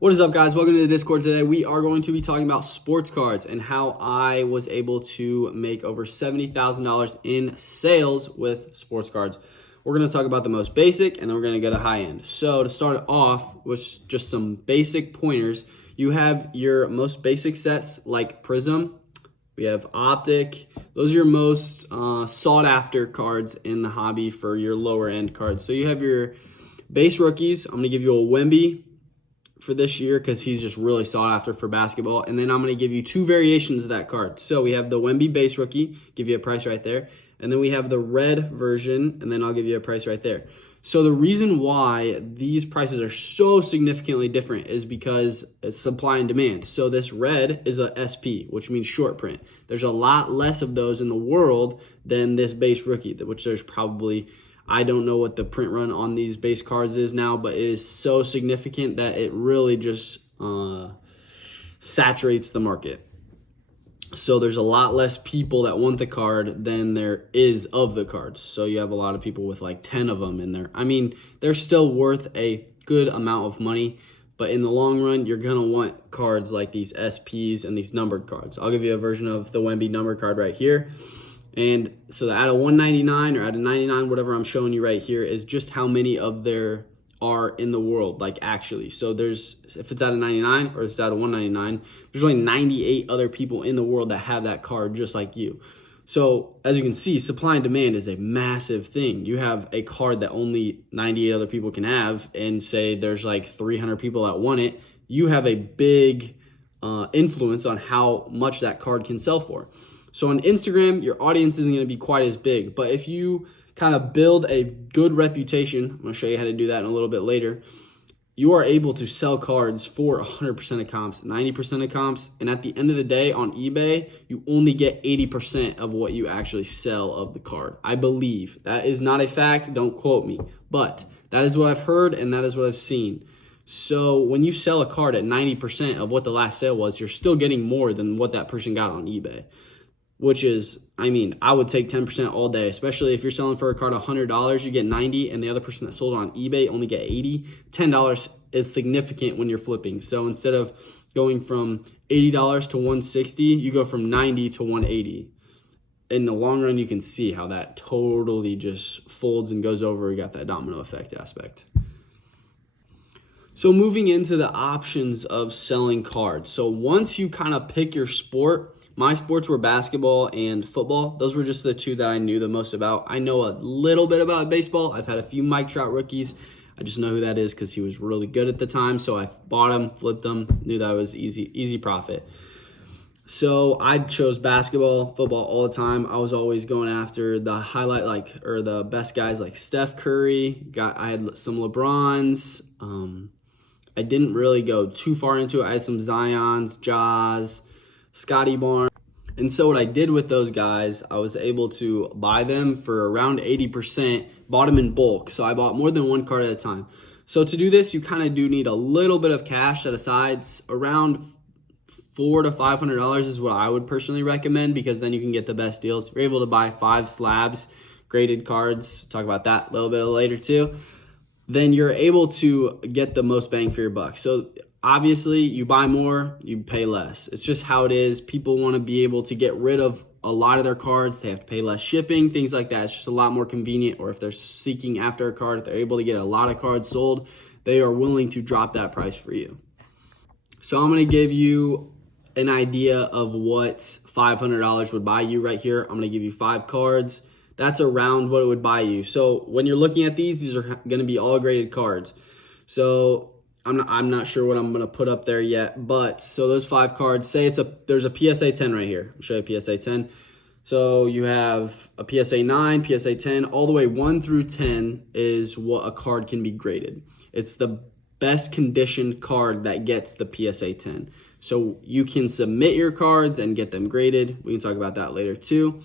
What is up, guys? Welcome to the Discord. Today we are going to be talking about sports cards and how I was able to make over $70,000 in sales with sports cards. We're going to talk about the most basic and then we're going to go to high end. So to start off with just some basic pointers, you have your most basic sets like Prism. We have Optic. Those are your most sought after cards in the hobby for your lower end cards. So you have your base rookies. I'm going to give you a Wemby for this year because he's just really sought after for basketball. And then I'm going to give you two variations of that card. So we have the Wemby base rookie, give you a price right there. And then we have the red version, and then I'll give you a price right there. So the reason why these prices are so significantly different is because it's supply and demand. So this red is a SP, which means short print. There's a lot less of those in the world than this base rookie, which there's probably, I don't know what the print run on these base cards is now, but it is so significant that it really just saturates the market. So there's a lot less people that want the card than there is of the cards. So you have a lot of people with like 10 of them in there. I mean, they're still worth a good amount of money, but in the long run, you're going to want cards like these SPs and these numbered cards. I'll give you a version of the Wemby numbered card right here. And so out of 199 or out of 99, whatever I'm showing you right here is just how many of there are in the world, like actually. So if it's out of 99 or it's out of 199, there's only 98 other people in the world that have that card just like you. So as you can see, supply and demand is a massive thing. You have a card that only 98 other people can have, and say there's like 300 people that want it. You have a big influence on how much that card can sell for. So on Instagram, your audience isn't going to be quite as big. But if you kind of build a good reputation, I'm going to show you how to do that in a little bit later, you are able to sell cards for 100% of comps, 90% of comps. And at the end of the day on eBay, you only get 80% of what you actually sell of the card. I believe. That is not a fact. Don't quote me. But that is what I've heard and that is what I've seen. So when you sell a card at 90% of what the last sale was, you're still getting more than what that person got on eBay. Which is, I mean, I would take 10% all day, especially if you're selling for a card $100, you get 90, and the other person that sold it on eBay only get 80. $10 is significant when you're flipping. So instead of going from $80 to $160, you go from 90 to 180. In the long run, you can see how that totally just folds and goes over. You got that domino effect aspect. So moving into the options of selling cards. So once you kind of pick your sport, my sports were basketball and football. Those were just the two that I knew the most about. I know a little bit about baseball. I've had a few Mike Trout rookies. I just know who that is because he was really good at the time. So I bought him, flipped him, knew that was easy profit. So I chose basketball, football all the time. I was always going after the highlight, or the best guys like Steph Curry. I had some LeBrons. I didn't really go too far into it. I had some Zions, Jaws, Scotty Barnes. And so what I did with those guys, I was able to buy them for around 80%, bought them in bulk. So I bought more than one card at a time. So to do this, you kind of do need a little bit of cash set aside. Around $400 to $500 is what I would personally recommend, because then you can get the best deals. If you're able to buy 5 slabs, graded cards, talk about that a little bit later too, then you're able to get the most bang for your buck. So obviously, you buy more, you pay less. It's just how it is. People want to be able to get rid of a lot of their cards. They have to pay less shipping, things like that. It's just a lot more convenient. Or if they're seeking after a card, if they're able to get a lot of cards sold, they are willing to drop that price for you. So I'm going to give you an idea of what $500 would buy you right here. I'm going to give you 5 cards. That's around what it would buy you. So when you're looking at these are going to be all graded cards. So I'm not sure what I'm going to put up there yet, but so those 5 cards, say there's a PSA 10 right here. I'll show you a PSA 10. So you have a PSA 9, PSA 10, all the way 1 through 10 is what a card can be graded. It's the best conditioned card that gets the PSA 10. So you can submit your cards and get them graded. We can talk about that later too.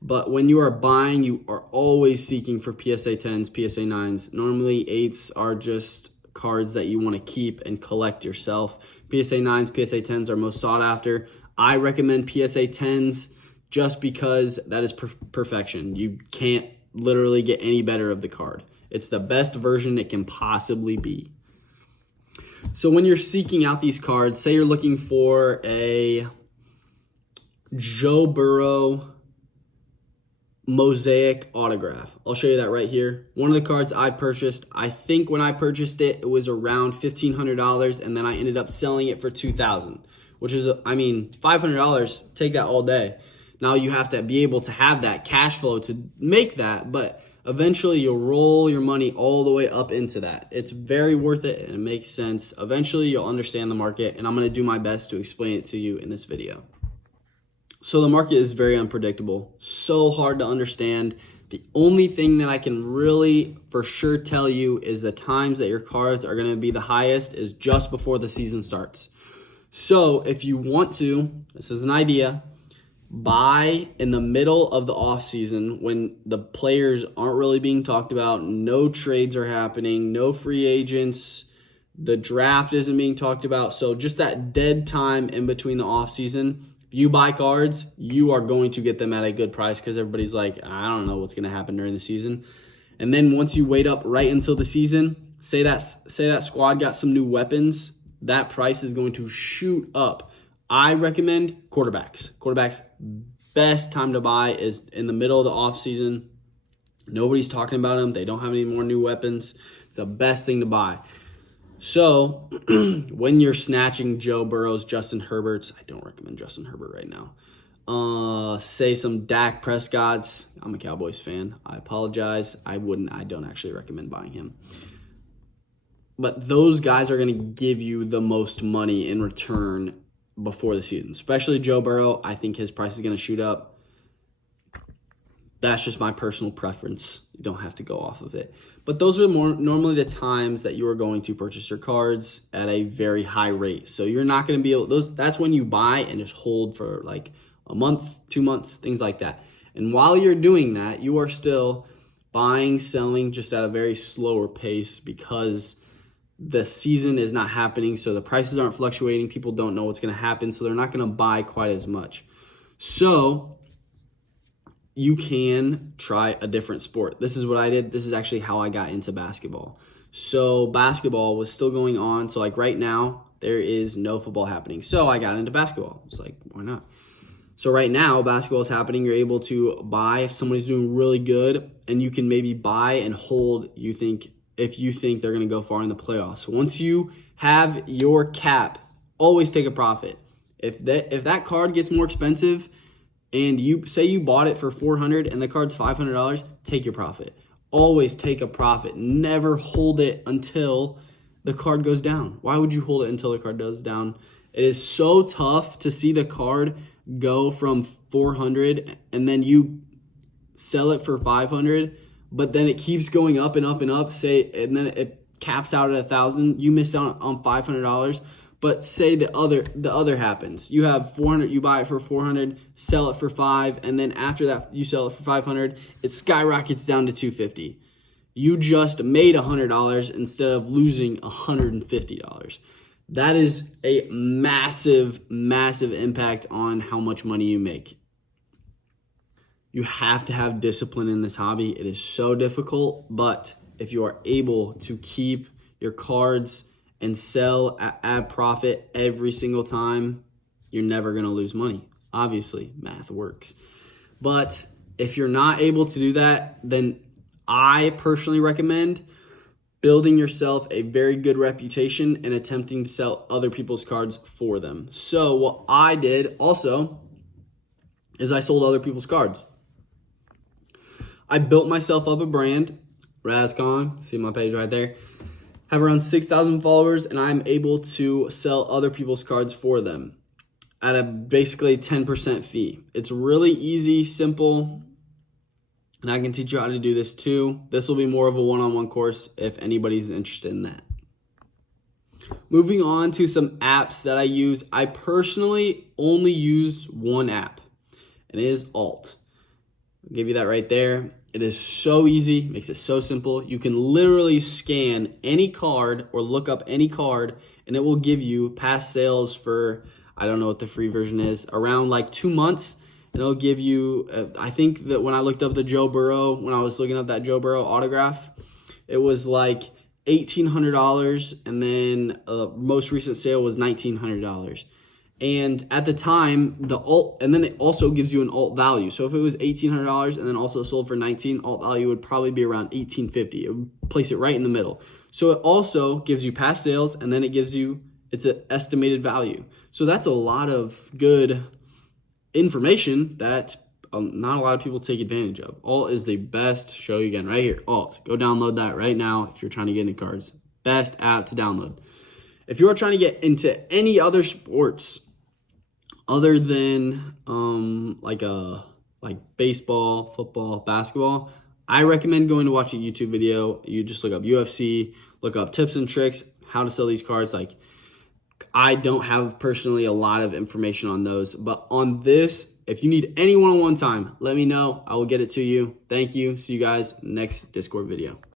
But when you are buying, you are always seeking for PSA 10s, PSA 9s. Normally 8s are just cards that you want to keep and collect yourself. PSA 9s, PSA 10s are most sought after. I recommend PSA 10s just because that is perfection. You can't literally get any better of the card. It's the best version it can possibly be. So when you're seeking out these cards, say you're looking for a Joe Burrow mosaic autograph. I'll show you that right here. One of the cards I purchased, I think when I purchased it, it was around $1,500, and then I ended up selling it for $2,000, which is, $500, take that all day. Now you have to be able to have that cash flow to make that, but eventually you'll roll your money all the way up into that. It's very worth it, and it makes sense. Eventually you'll understand the market, and I'm going to do my best to explain it to you in this video. So the market is very unpredictable, so hard to understand. The only thing that I can really for sure tell you is the times that your cards are going to be the highest is just before the season starts. So if you want to, this is an idea, buy in the middle of the off season when the players aren't really being talked about, no trades are happening, no free agents, the draft isn't being talked about. So just that dead time in between the off season, if you buy cards, you are going to get them at a good price because everybody's like, I don't know what's going to happen during the season. And then once you wait up right until the season, say that squad got some new weapons, that price is going to shoot up. I recommend quarterbacks. Quarterbacks, best time to buy is in the middle of the offseason. Nobody's talking about them. They don't have any more new weapons. It's the best thing to buy. So when you're snatching Joe Burrow's, Justin Herbert's, I don't recommend Justin Herbert right now. Say some Dak Prescott's. I'm a Cowboys fan. I apologize. I don't actually recommend buying him. But those guys are going to give you the most money in return before the season, especially Joe Burrow. I think his price is going to shoot up. That's just my personal preference. You don't have to go off of it. But those are normally the times that you are going to purchase your cards at a very high rate. So you're not going to be able, that's when you buy and just hold for like a month, 2 months, things like that. And while you're doing that, you are still buying, selling just at a very slower pace because the season is not happening. So the prices aren't fluctuating. People don't know what's going to happen. So they're not going to buy quite as much. So you can try a different sport. This is what I did. This is actually how I got into basketball. So basketball was still going on. So like right now, there is no football happening. So I got into basketball. It's like, why not? So right now, basketball is happening. You're able to buy if somebody's doing really good, and you can maybe buy and hold if you think they're going to go far in the playoffs. Once you have your cap, always take a profit. If that card gets more expensive, and you say you bought it for $400 and the card's $500, take your profit. Always take a profit. Never hold it until the card goes down. Why would you hold it until the card goes down? It is so tough to see the card go from $400 and then you sell it for $500, but then it keeps going up and up and up. And then it caps out at $1,000. You miss out on $500. But say the other happens. You have $400, you buy it for $400, sell it for $500, and then after that you sell it for $500, it skyrockets down to $250. You just made $100 instead of losing $150. That is a massive, massive impact on how much money you make. You have to have discipline in this hobby. It is so difficult, but if you are able to keep your cards and sell at profit every single time, you're never going to lose money. Obviously, math works. But if you're not able to do that, then I personally recommend building yourself a very good reputation and attempting to sell other people's cards for them. So what I did also is I sold other people's cards. I built myself up a brand, RazKong, see my page right there. Have around 6,000 followers, and I'm able to sell other people's cards for them at a basically 10% fee. It's really easy, simple, and I can teach you how to do this too. This will be more of a one-on-one course if anybody's interested in that. Moving on to some apps that I use. I personally only use one app, and it is Alt. I'll give you that right there. It is so easy, makes it so simple. You can literally scan any card or look up any card, and it will give you past sales for, I don't know what the free version is, around like 2 months. And it'll give you, I think that when I looked up the Joe Burrow, when I was looking up that Joe Burrow autograph, it was like $1,800, and then most recent sale was $1,900. And at the time, the alt, and then it also gives you an alt value. So if it was $1,800 and then also sold for 19, alt value would probably be around $1,850. It would place it right in the middle. So it also gives you past sales, and then it gives you it's an estimated value. So that's a lot of good information that not a lot of people take advantage of. Alt is the best. Show you again right here. Alt. Go download that right now if you're trying to get into cards. Best app to download. If you are trying to get into any other sports other than like baseball, football, basketball, I recommend going to watch a YouTube video. You just look up UFC, look up tips and tricks, how to sell these cards. Like, I don't have personally a lot of information on those, but on this, if you need any one-on-one time, let me know. I will get it to you. Thank you. See you guys next Discord video.